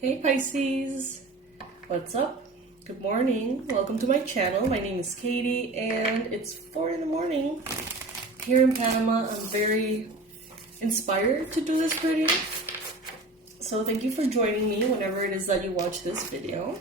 Hey Pisces, what's up? Good morning, welcome to my channel. My name is Katie and it's 4 in the morning here in Panama. I'm very inspired to do this video, so thank you for joining me whenever it is that you watch this video.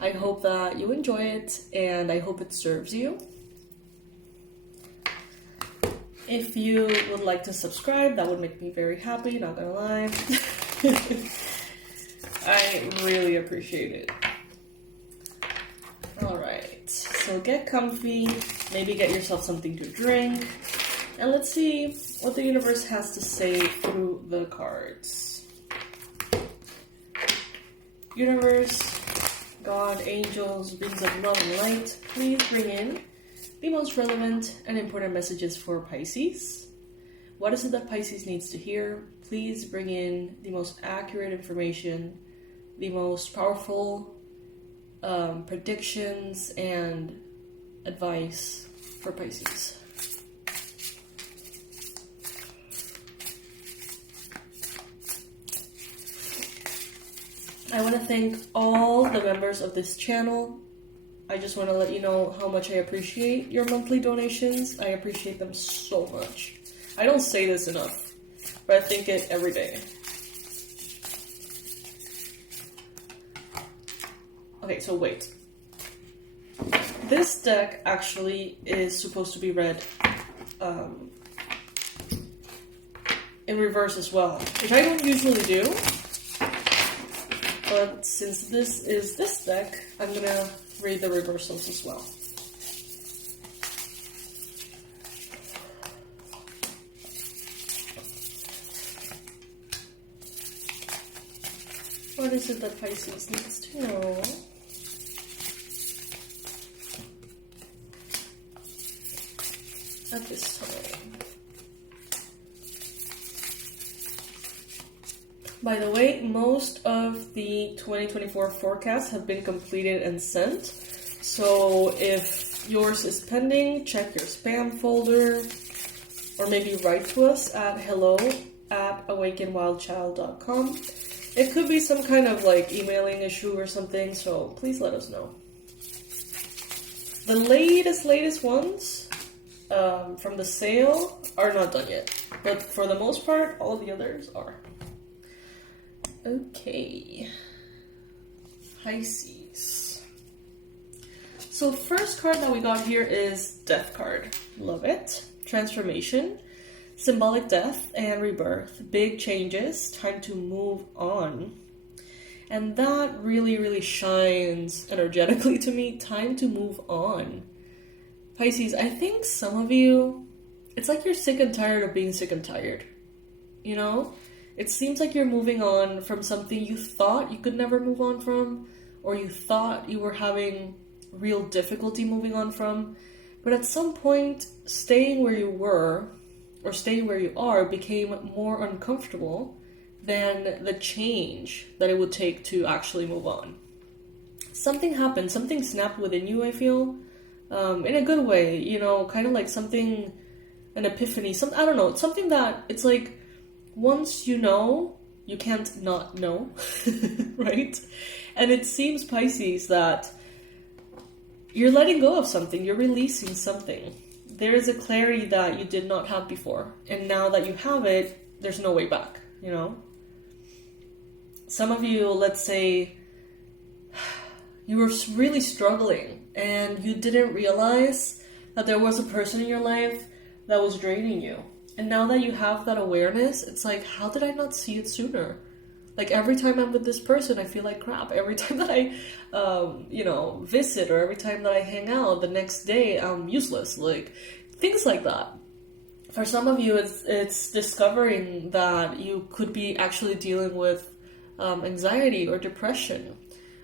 I hope that you enjoy it and I hope it serves you. If you would like to subscribe, that would make me very happy, not gonna lie. I really appreciate it. Alright, so get comfy, maybe get yourself something to drink, and let's see what the universe has to say through the cards. Universe, God, angels, beings of love and light, please bring in the most relevant and important messages for Pisces. What is it that Pisces needs to hear? Please bring in the most accurate information, the most powerful predictions and advice for Pisces. I want to thank all the members of this channel. I just want to let you know how much I appreciate your monthly donations. I appreciate them so much. I don't say this enough, but I think it every day. Okay, so wait. This deck actually is supposed to be read in reverse as well, which I don't usually do. But since this is this deck, I'm gonna read the reversals as well. What is it that Pisces needs to know? At this time. By the way, most of the 2024 forecasts have been completed and sent. So if yours is pending, check your spam folder, or maybe write to us at hello@awakenwildchild.com. It could be some kind of like emailing issue or something, so please let us know. The latest ones from the sale are not done yet, but for the most part, all the others are. Okay, Pisces. So first card that we got here is Death card. Love it. Transformation, symbolic death and rebirth, big changes, time to move on. And that really shines energetically to me. Time to move on. Pisces, I think some of you, it's like you're sick and tired of being sick and tired. You know? It seems like you're moving on from something you thought you could never move on from, or you thought you were having real difficulty moving on from. But at some point, staying where you were, or staying where you are, became more uncomfortable than the change that it would take to actually move on. Something happened, something snapped within you, I feel. In a good way, you know, kind of like something, an epiphany, I don't know, it's something that, it's like, once you know, you can't not know, right? And it seems, Pisces, that you're letting go of something, you're releasing something. There is a clarity that you did not have before, and now that you have it, there's no way back, you know? Some of you, let's say, you were really struggling, and you didn't realize that there was a person in your life that was draining you. And now that you have that awareness, it's like, how did I not see it sooner? Like, every time I'm with this person, I feel like crap. Every time that I, visit, or every time that I hang out, the next day I'm useless. Like, things like that. For some of you, it's discovering that you could be actually dealing with anxiety or depression.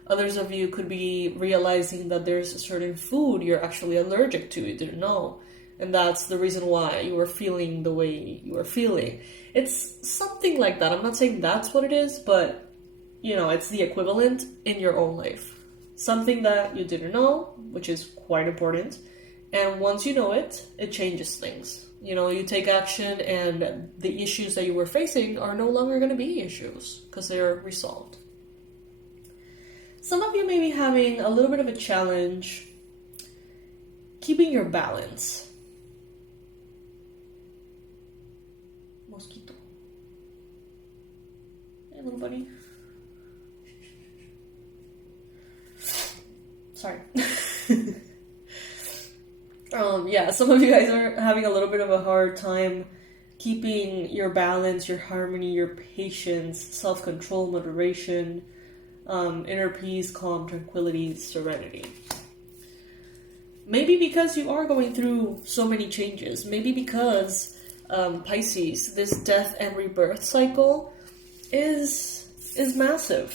Others of you could be realizing that there's a certain food you're actually allergic to, you didn't know. And that's the reason why you were feeling the way you were feeling. It's something like that. I'm not saying that's what it is, but, you know, it's the equivalent in your own life. Something that you didn't know, which is quite important. And once you know it, it changes things. You know, you take action and the issues that you were facing are no longer going to be issues because they're resolved. Some of you may be having a little bit of a challenge keeping your balance. Mosquito. Hey, little buddy. Sorry. Yeah, some of you guys are having a little bit of a hard time keeping your balance, your harmony, your patience, self-control, moderation, inner peace, calm, tranquility, serenity. Maybe because you are going through so many changes. Maybe because, Pisces, this death and rebirth cycle is massive.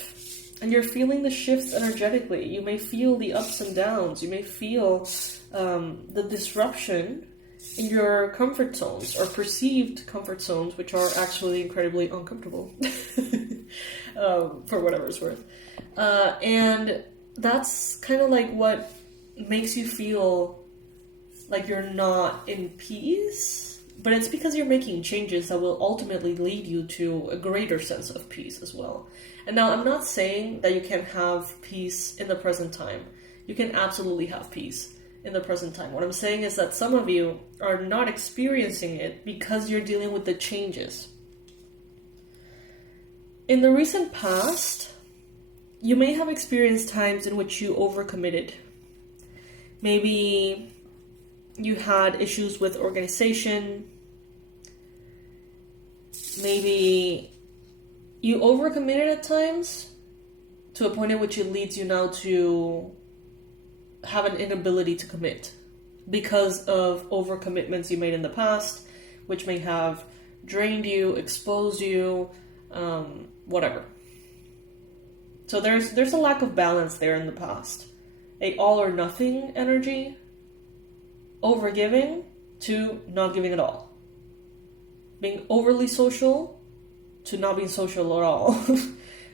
And you're feeling the shifts energetically. You may feel the ups and downs. You may feel the disruption in your comfort zones, or perceived comfort zones, which are actually incredibly uncomfortable, for whatever it's worth. And that's kind of like what makes you feel like you're not in peace, but it's because you're making changes that will ultimately lead you to a greater sense of peace as well. And now, I'm not saying that you can't have peace in the present time. You can absolutely have peace in the present time. What I'm saying is that some of you are not experiencing it because you're dealing with the changes. In the recent past, you may have experienced times in which you overcommitted. Maybe you had issues with organization. Maybe you overcommitted at times to a point in which it leads you now to have an inability to commit because of overcommitments you made in the past, which may have drained you, exposed you, whatever. So there's a lack of balance there in the past. A all or nothing energy, overgiving to not giving at all. Being overly social to not being social at all.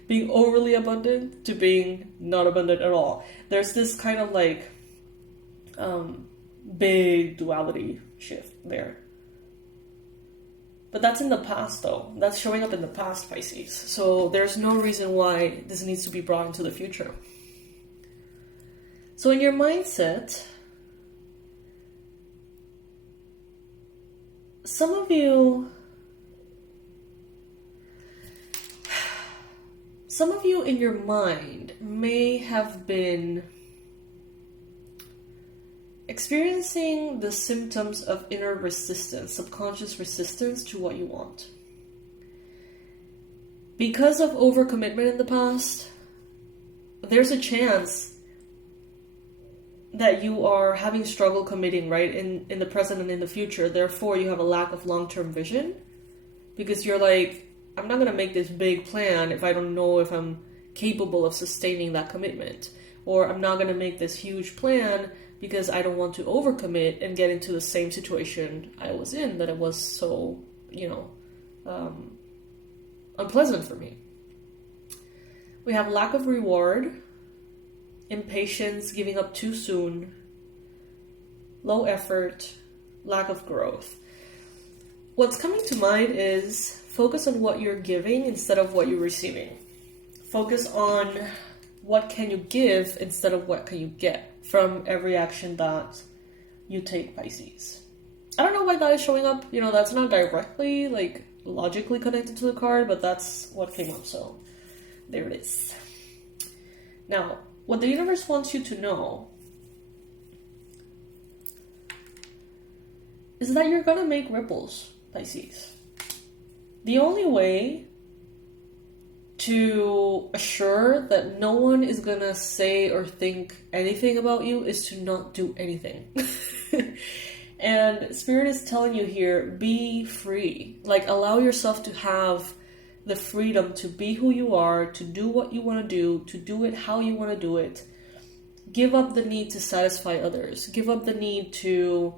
Being overly abundant to being not abundant at all. There's this kind of like big duality shift there. But that's in the past though. That's showing up in the past, Pisces. So there's no reason why this needs to be brought into the future. So in your mindset, some of you in your mind may have been experiencing the symptoms of inner resistance, subconscious resistance to what you want. Because of overcommitment in the past, there's a chance that you are having struggle committing, right, in the present and in the future. Therefore, you have a lack of long-term vision because you're like, I'm not going to make this big plan if I don't know if I'm capable of sustaining that commitment. Or I'm not going to make this huge plan because I don't want to overcommit and get into the same situation I was in that it was so, unpleasant for me. We have lack of reward, impatience, giving up too soon, low effort, lack of growth. What's coming to mind is focus on what you're giving instead of what you're receiving. Focus on what can you give instead of what can you get from every action that you take, Pisces. I don't know why that is showing up. That's not directly, logically connected to the card, but that's what came up, so there it is. Now, what the universe wants you to know is that you're gonna make ripples, Pisces. The only way to assure that no one is gonna say or think anything about you is to not do anything. And Spirit is telling you here, be free. Allow yourself to have the freedom to be who you are, to do what you want to do it how you want to do it. Give up the need to satisfy others. Give up the need to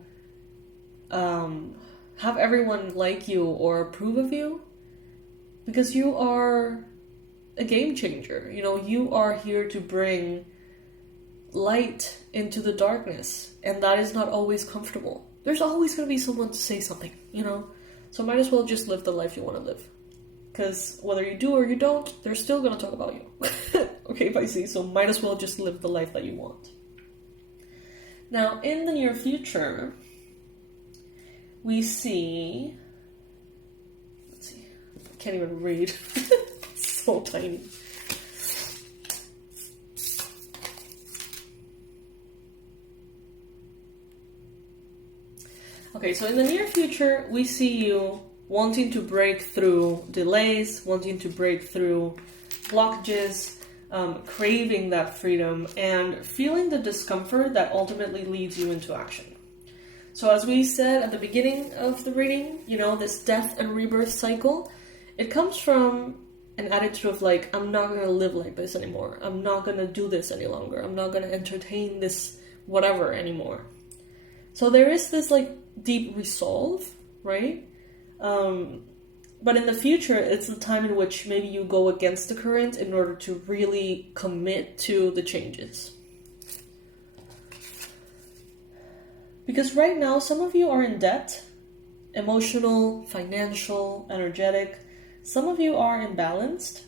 have everyone like you or approve of you. Because you are a game changer. You are here to bring light into the darkness. And that is not always comfortable. There's always going to be someone to say something, So might as well just live the life you want to live. Because whether you do or you don't, they're still going to talk about you. Okay, Pisces, so might as well just live the life that you want. Now, in the near future, we see, let's see, I can't even read. It's so tiny. Okay, so in the near future, we see you wanting to break through delays, wanting to break through blockages, craving that freedom, and feeling the discomfort that ultimately leads you into action. So as we said at the beginning of the reading, you know, this death and rebirth cycle, it comes from an attitude of like, I'm not going to live like this anymore. I'm not going to do this any longer. I'm not going to entertain this whatever anymore. So there is this like deep resolve, right? But in the future, it's the time in which maybe you go against the current in order to really commit to the changes. Because right now, some of you are in debt, emotional, financial, energetic. Some of you are imbalanced.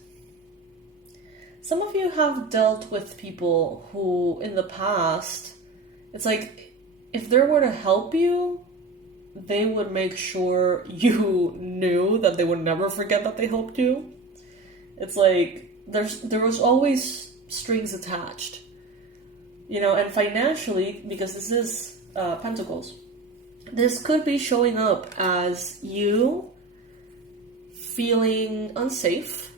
Some of you have dealt with people who, in the past, it's like, if they were to help you, they would make sure you knew that they would never forget that they helped you. It's like, there was always strings attached. You know, and financially, because this is Pentacles, this could be showing up as you feeling unsafe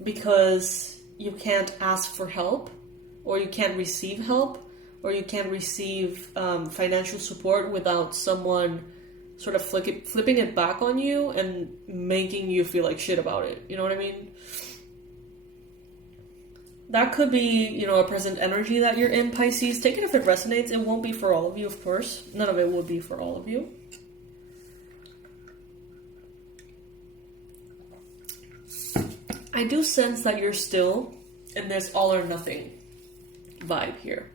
because you can't ask for help, or you can't receive help, or you can't receive financial support without someone sort of flipping it back on you and making you feel like shit about it. You know what I mean? That could be, you know, a present energy that you're in, Pisces. Take it if it resonates. It won't be for all of you, of course. None of it will be for all of you. I do sense that you're still in this all or nothing vibe here.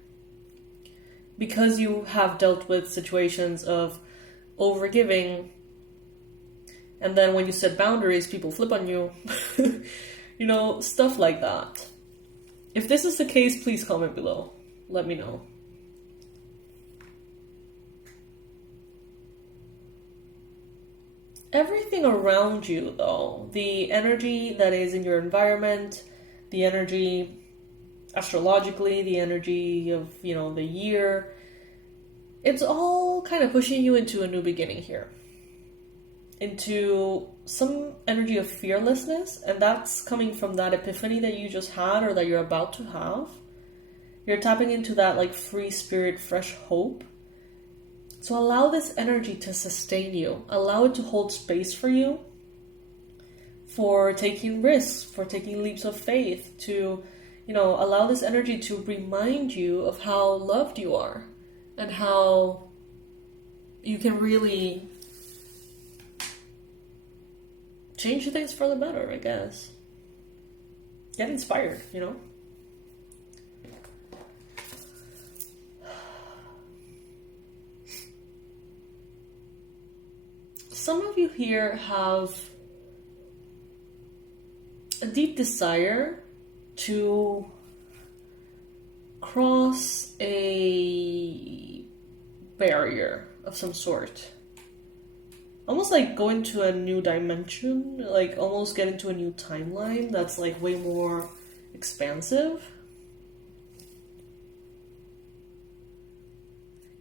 Because you have dealt with situations of overgiving, and then when you set boundaries, people flip on you. You know, stuff like that. If this is the case, please comment below. Let me know. Everything around you, though, the energy that is in your environment, the energy astrologically, the energy of, you know, the year, it's all kind of pushing you into a new beginning here. Into some energy of fearlessness, and that's coming from that epiphany that you just had or that you're about to have. You're tapping into that like free spirit, fresh hope. So allow this energy to sustain you. Allow it to hold space for you, for taking risks, for taking leaps of faith, to, you know, allow this energy to remind you of how loved you are and how you can really change things for the better, I guess. Get inspired, you know? Some of you here have a deep desire to cross a barrier of some sort. Almost like go into a new dimension, like almost get into a new timeline that's like way more expansive.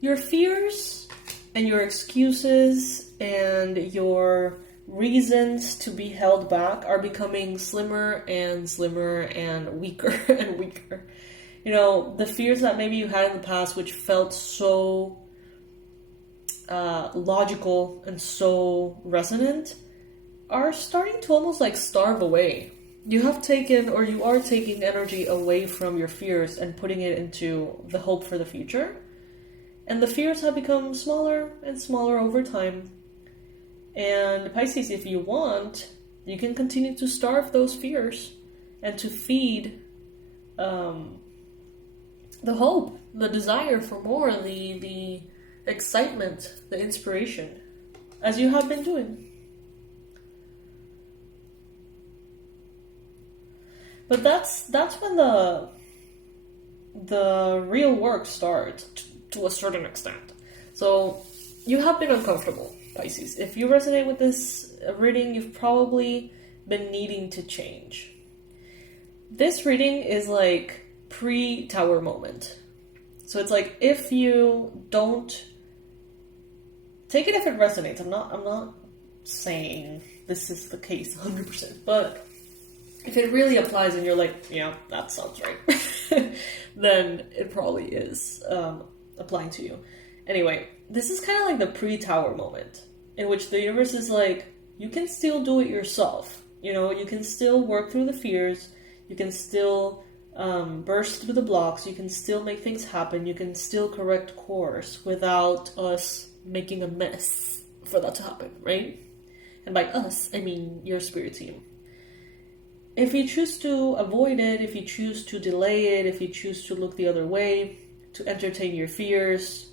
Your fears and your excuses and your reasons to be held back are becoming slimmer and slimmer and weaker and weaker. You know, the fears that maybe you had in the past, which felt so logical and so resonant, are starting to almost like starve away. You have taken, or you are taking energy away from your fears and putting it into the hope for the future. And the fears have become smaller and smaller over time. And Pisces, if you want, you can continue to starve those fears and to feed the hope, the desire for more, the excitement, the inspiration, as you have been doing. But that's when the real work starts to a certain extent. So you have been uncomfortable, Pisces. If you resonate with this reading, you've probably been needing to change. This reading is like pre-tower moment. So it's like, if you don't take it, if it resonates, I'm not saying this is the case 100%, but if it really applies and you're like, yeah, that sounds right, then it probably is applying to you. Anyway, this is kind of like the pre-tower moment, in which the universe is like, you can still do it yourself. You know, you can still work through the fears, you can still burst through the blocks, you can still make things happen, you can still correct course without us making a mess for that to happen, right? And by us, I mean your spirit team. If you choose to avoid it, if you choose to delay it, if you choose to look the other way, to entertain your fears,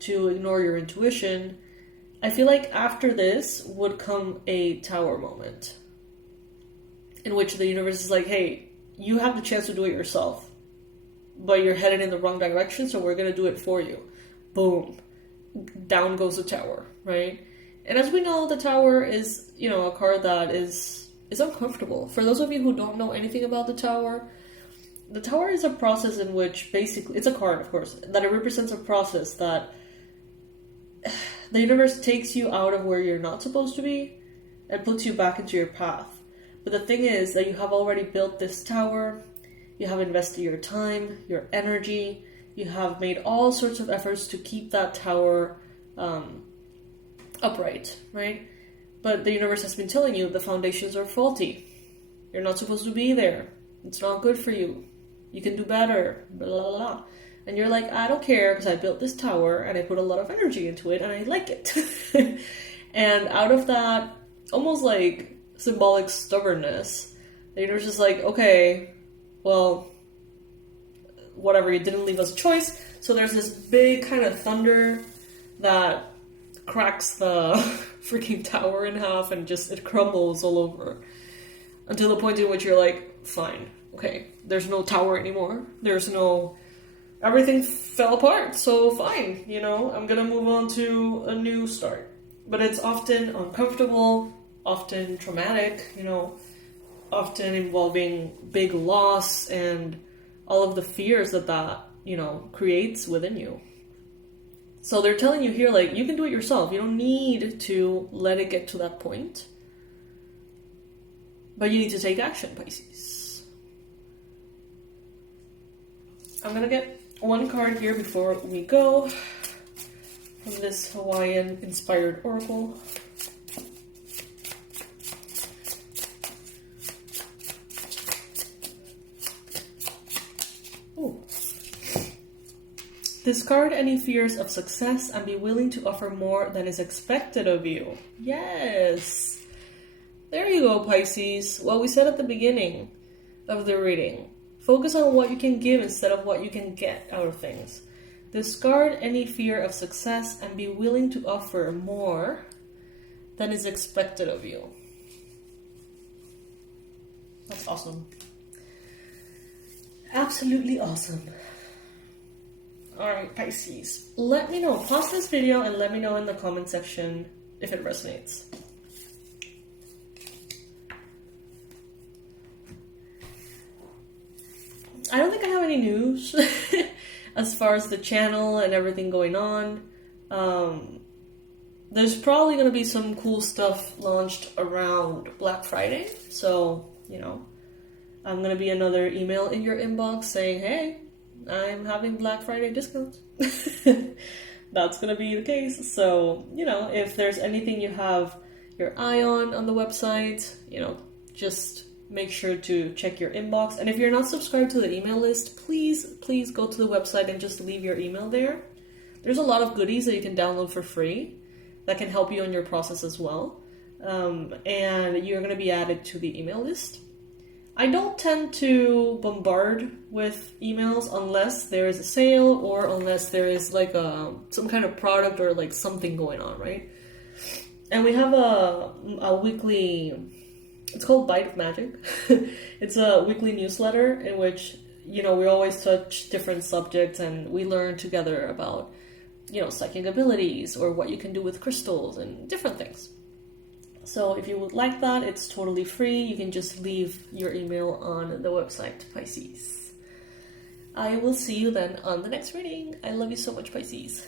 to ignore your intuition, I feel like after this would come a tower moment, in which the universe is like, hey, you have the chance to do it yourself, but you're headed in the wrong direction, so we're going to do it for you. Boom. Down goes the tower, right? And as we know, the tower is, you know, a card that is uncomfortable. For those of you who don't know anything about the tower is a process in which basically, it's a card, of course, that it represents a process that the universe takes you out of where you're not supposed to be and puts you back into your path. But the thing is that you have already built this tower, you have invested your time, your energy, you have made all sorts of efforts to keep that tower upright, right? But the universe has been telling you the foundations are faulty. You're not supposed to be there. It's not good for you. You can do better, blah, blah, blah. And you're like, I don't care because I built this tower and I put a lot of energy into it and I like it. And out of that, almost like symbolic stubbornness, the universe is like, okay, well, whatever, you didn't leave us a choice. So there's this big kind of thunder that cracks the freaking tower in half and just it crumbles all over until the point in which you're like, fine, okay, there's no tower anymore, everything fell apart, so fine, you know, I'm gonna move on to a new start. But it's often uncomfortable, often traumatic, you know, often involving big loss and all of the fears that you know, creates within you. So they're telling you here, like, you can do it yourself. You don't need to let it get to that point. But you need to take action, Pisces. I'm going to get one card here before we go from this Hawaiian-inspired oracle. Discard any fears of success and be willing to offer more than is expected of you. Yes! There you go, Pisces. What we said at the beginning of the reading. Focus on what you can give instead of what you can get out of things. Discard any fear of success and be willing to offer more than is expected of you. That's awesome. Absolutely awesome. Alright, Pisces. Let me know. Pause this video and let me know in the comment section if it resonates. I don't think I have any news as far as the channel and everything going on. There's probably going to be some cool stuff launched around Black Friday. So, you know, I'm going to be another email in your inbox saying, hey, I'm having Black Friday discounts. That's going to be the case. So, you know, if there's anything you have your eye on the website, you know, just make sure to check your inbox. And if you're not subscribed to the email list, please go to the website and just leave your email there. There's a lot of goodies that you can download for free that can help you on your process as well. And you're going to be added to the email list. I don't tend to bombard with emails unless there is a sale or unless there is like some kind of product or like something going on, right? And we have a weekly It's called Bite of Magic. It's a weekly newsletter in which, we always touch different subjects and we learn together about, psychic abilities or what you can do with crystals and different things. So if you would like that, it's totally free. You can just leave your email on the website, Pisces. I will see you then on the next reading. I love you so much, Pisces.